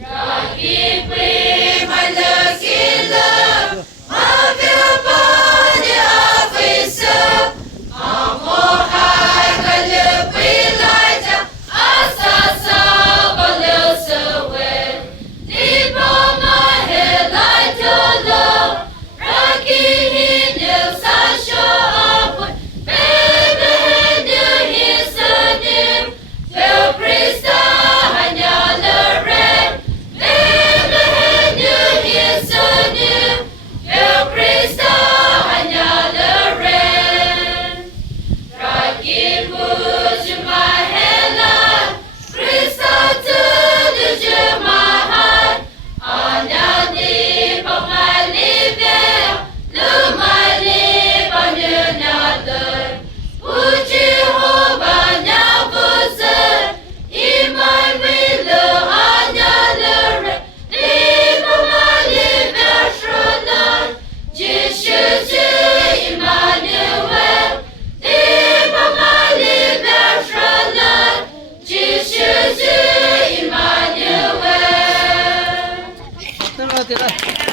Rocky Queen, my lucky love, my body officer. Amo hai kalupi laja, asa sa balil sawe. Dipo mahilai jolo, Rocky hindu sa show. Baby hindu hisanim, Phil Krista hanya leren. Baby hindu hisanim, Phil Krista hanya leren. Rocky push my head, Krista to the my heart. Underneath of my living, look my lip on your another. Would you hold my never in my window another? Leave of my living shoulder, just Emmanuel. Leave of my living shoulder, just Emmanuel. Tira, tira.